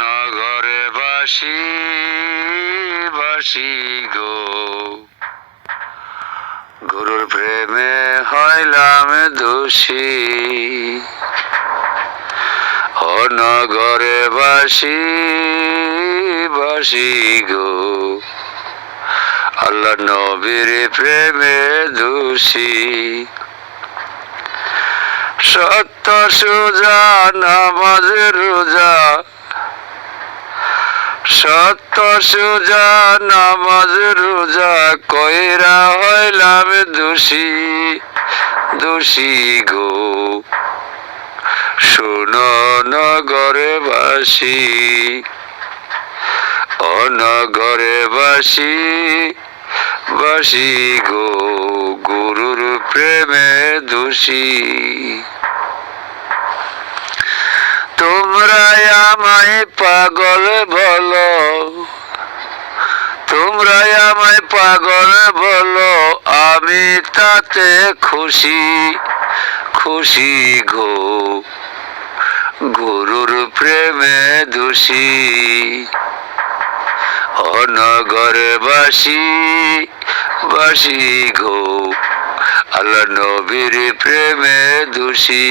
নগরে বাসি বাসি গো, গুরুর প্রেমে হইলাম দোষী। নগরে বাসি বাসি গো, আল্লাহ নবীর প্রেমে দোষী। সত্য সোজা নামাজ রোজা, সত্য সোজা নামাজ রোজা কইরা হইলাম দোষী দোষী গো। শোনো নগরে বাসি, অনগরে বাসি বাসি গো, গুরুর প্রেমে দোষী। তোমরা আমায় পাগল বলো, তোমরা আমায় পাগল বলো, আমি তাতে খুশি খুশি গো, গুরুর প্রেমে দোষী। অনগরে বাসি বাসি গো, আল্লাহ নবীর প্রেমে দোষী।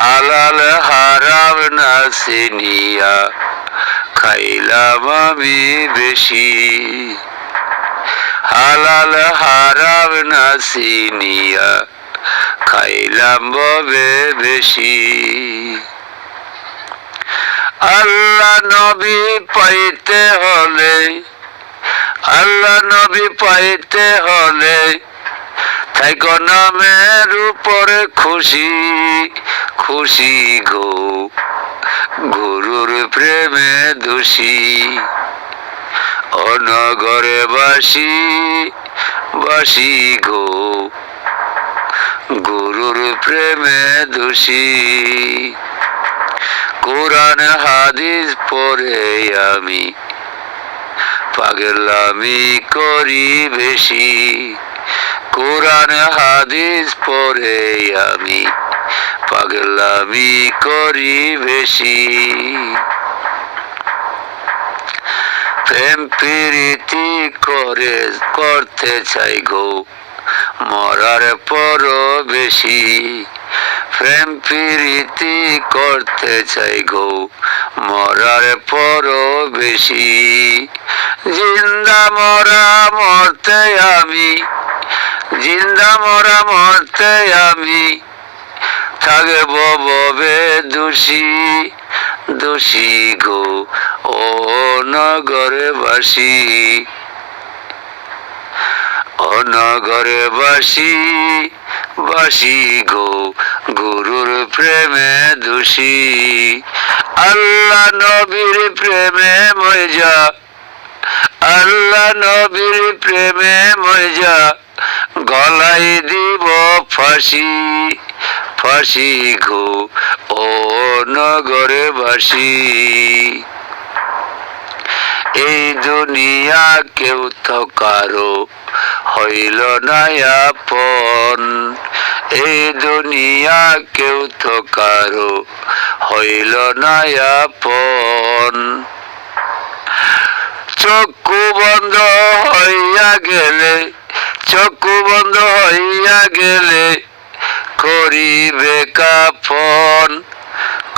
হালাল হারাম না চিনিয়া খাইলাম আমি বেশি, হালাল হারাম না চিনিয়া খাইলাম ববে বেশি। আল্লাহ নবী পাইতে হলে, আল্লাহ নবী পাইতে হলে থাইকো নামের উপরে খুশি খুশি গো, গুরুর প্রেমে দোষী। অনগরে বাসি বাসি গো, গুরুর প্রেমে দোষী। কোরআন হাদিস পড়ে আমি পাগলামি করি বেশি, কোরআন হাদিস পড়ে আমি পাগলামি করি বেশি। প্রেম প্রীতি করে করতে চাই গো, মরার পরও বেশি। প্রেম প্রীতি করতে চাই গো, মরার পরও বেশি। জিন্দা মরা মরতে আমি, জিন্দা মরা মরতে আমি থাকব ববে দোষী দোষী গো, ও নগরে বাসি। অনগরে বাসি বাসি গো, গুরুর প্রেমে দোষী। আল্লাহ নবীর প্রেমে মজা, আল্লাহ নবীর প্রেমে মজা গলাই দিব ফাঁসি ফাঁসি গো, ও নগরে বাসি। এই দুনিয়া কেউ তো কারো হইল না আপন, এই দুনিয়া কেউ তো কারো হইল না আপন। চক্ষু বন্ধ হইয়া গেলে, চক্ষু বন্ধ হইয়া গেলে করিবে কাফন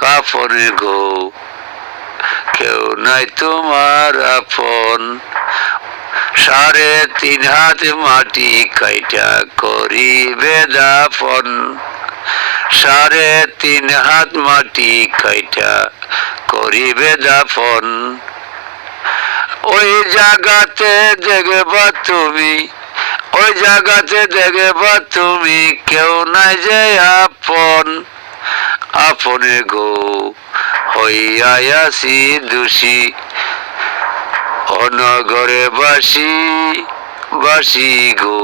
কাফন গো, কেউ নাই তোমার আপন। 3.5 হাত মাটি কাইটা করিবে দাফন, 3.5 হাত মাটি কাইটা করিবে দাফন। ওই জায়গাতে দেখবা তুমি, ওই জায়গাতে দেখবা তুমি কেউ নাই যে আপন আপন গো, হইয়া আসি দোষী। অনগরে বাসি বাসি গো,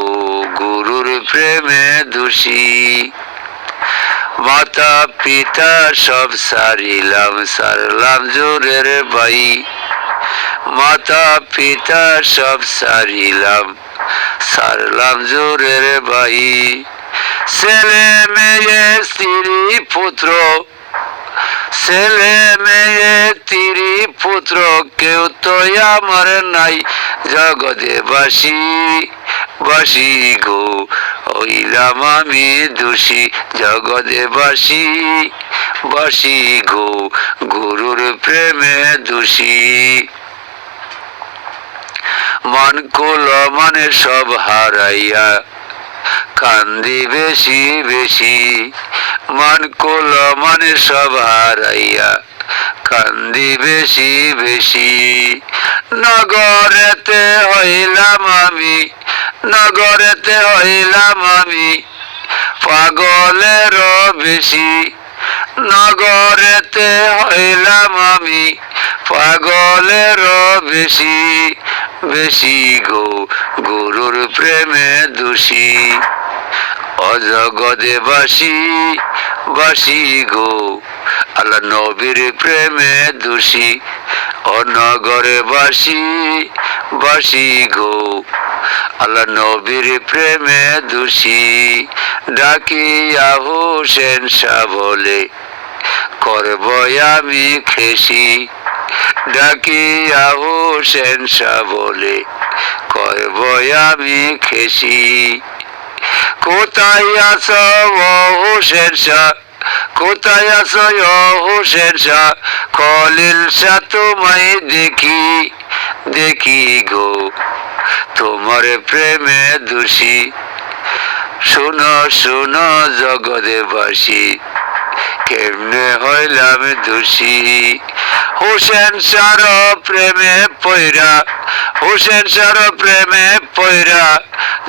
গুরুর প্রেমে দোষী। মাতা পিতা সব সারিলাম, সারলাম জোরের বাই, মাতা পিতা সব সারিলাম, সারলাম জোরের বাই। ছেলে মেয়ে স্ত্রী পুত্র, ছেলে মেয়ে তিরি পুত্র, কেউ তো আমার নাই জগতে বাসি বাসি গো, হইলাম আমি দোষী জগতে বাসি বাসি গো, গুরুর প্রেমে দোষী। মান কুল মানে সব হারাইয়া কান্দি বেশি বেশি, মান কুল মানে সব হারাইয়া কান্দি বেশি বেশি। নগরেতে হইলাম আমি, নগরেতে হইলাম আমি পাগলেরও বেশি, নগরেতে হইলাম আমি পাগলেরও বেশি বেশি গো, গুরুর প্রেমে দোষী। অজগদে বাসি বাসি গো, আল্লাহ নবীর প্রেমে দোষী। অনগরে বাসি বাসি গো, আল্লাহ নবীর প্রেমে দোষী। ডাকিয়া হোসেন শাহ বলে করব আমি খেসি, ডাকিয়া হোসেন শাহ বলে করব আমি খেসি। কোথায় আছো ও হোসেন শাহ, কোথায় আছো ও হোসেন শাহ, খলিল শাহ তোমায় দেখি দেখি গো, তোমার প্রেমে দোষী। শুনো শুনো জগতে বাসি, কেমনে হইলাম দোষী। হোসেন শাহর প্রেমে পয়রা, হোসেন শাহর প্রেমে পয়রা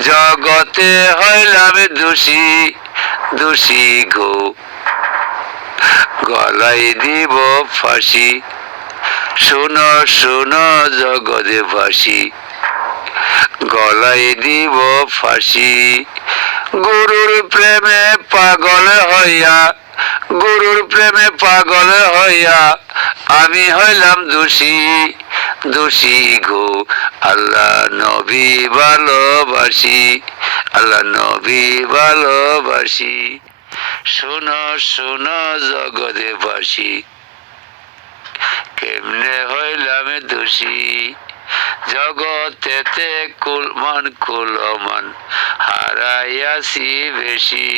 জগতে হইলাম দোষী দোষী গো, গলাই দিব ফাঁসি। শুনো শুনো জগতে বাসি, গলাই দিব ফাঁসি। গুরুর প্রেমে পাগল হইয়া, গুরুর প্রেমে পাগল হইয়া আমি হইলাম দোষী দোষী গো, আল্লাহ নবী ভালোবাসি, আল্লাহ নবী ভালোবাসি। শুনো শুনো জগতে বাসি, কেমনে হইলাম দোষী। জগতেতে কুলমান কুলমান হারাইয়াছি বেশি,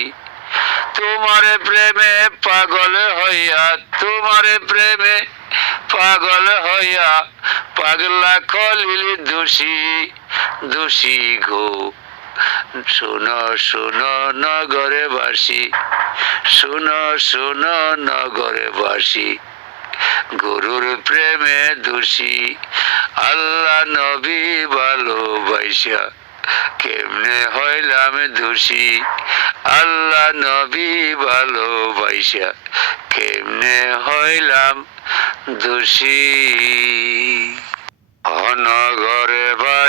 তোমার প্রেমে পাগল হইয়া, তোমার প্রেমে পাগল হইয়া পাগলা খলিল দোষী দোষী গো। শুনো শুনো নগরে বাসি, শুনো শুনো নগরে বাসি, গুরুর প্রেমে দোষী। আল্লাহ নবী ভালোবাসা কেমনে হইলাম দোষী, আল্লাহ নবী ভালোবাসা কেমনে হইলাম দোষী। অনগরে বাসি